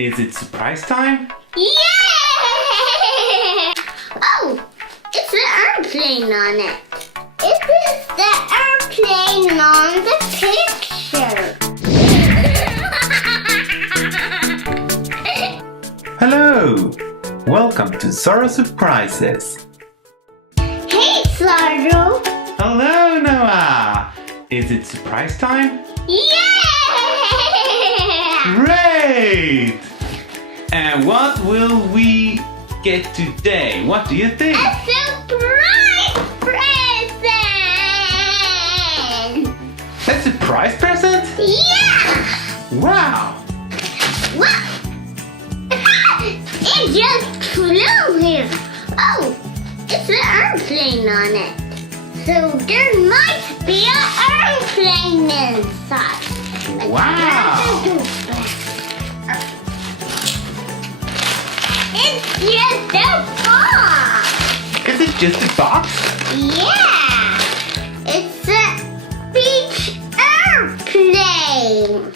Is it surprise time? Yay! Oh, it's an airplane on it. It is the airplane on the picture. Hello! Welcome to zOrrOs Surprises. Hey, zOrRO. Hello, Noah! Is it surprise time? Yay! Great! And what will we get today? What do you think? A surprise present! A surprise present? Yeah! Wow! What? It just flew here. Oh, it's an airplane on it. So there might be an airplane inside. Wow! It's just a box. Is it just a box? Yeah, it's a beach airplane.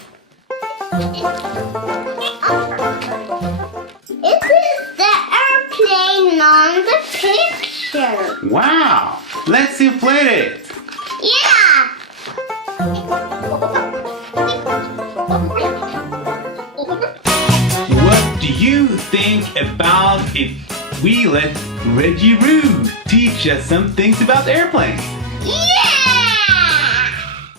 It is the airplane on the picture. Wow! Let's inflate it! Yeah. What do you think about if we let Reggie Roo teach us some things about airplanes? Yeah.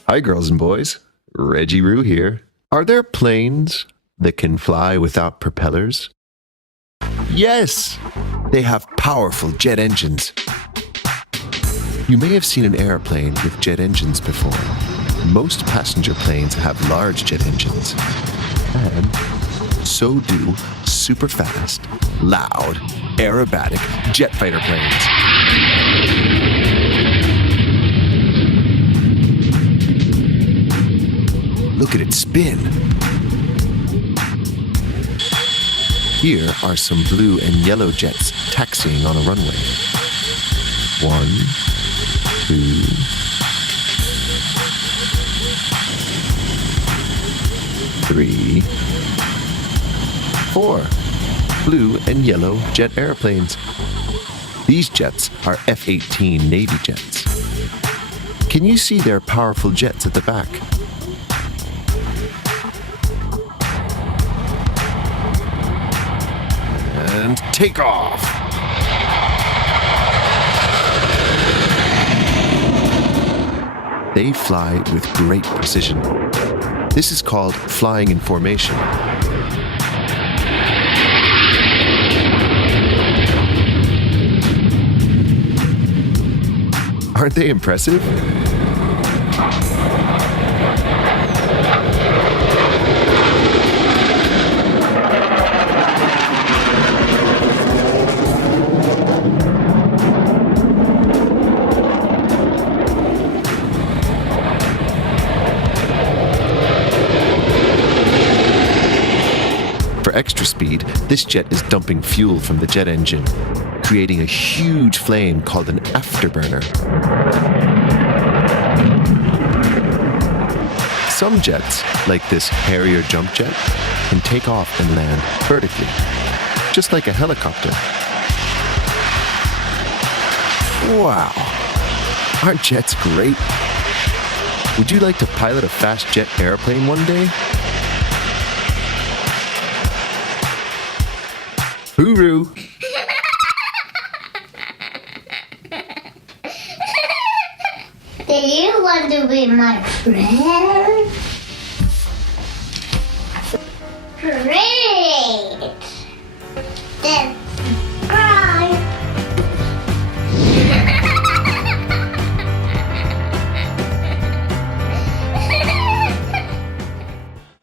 Hi, girls and boys. Reggie Roo here. Are there planes that can fly without propellers? Yes! They have powerful jet engines. You may have seen an airplane with jet engines before. Most passenger planes have large jet engines. And so do super fast, loud, aerobatic jet fighter planes. Look at it spin. Here are some blue and yellow jets taxiing on a runway. 1, 2, 3, 4. Blue and yellow jet airplanes. These jets are F-18 Navy jets. Can you see their powerful jets at the back? And take off. They fly with great precision. This is called flying in formation. Aren't they impressive? For extra speed, this jet is dumping fuel from the jet engine, creating a huge flame called an afterburner. Some jets, like this Harrier jump jet, can take off and land vertically, just like a helicopter. Wow! Aren't jets great? Would you like to pilot a fast jet airplane one day? Hooroo! Do you want to be my friend? Friend?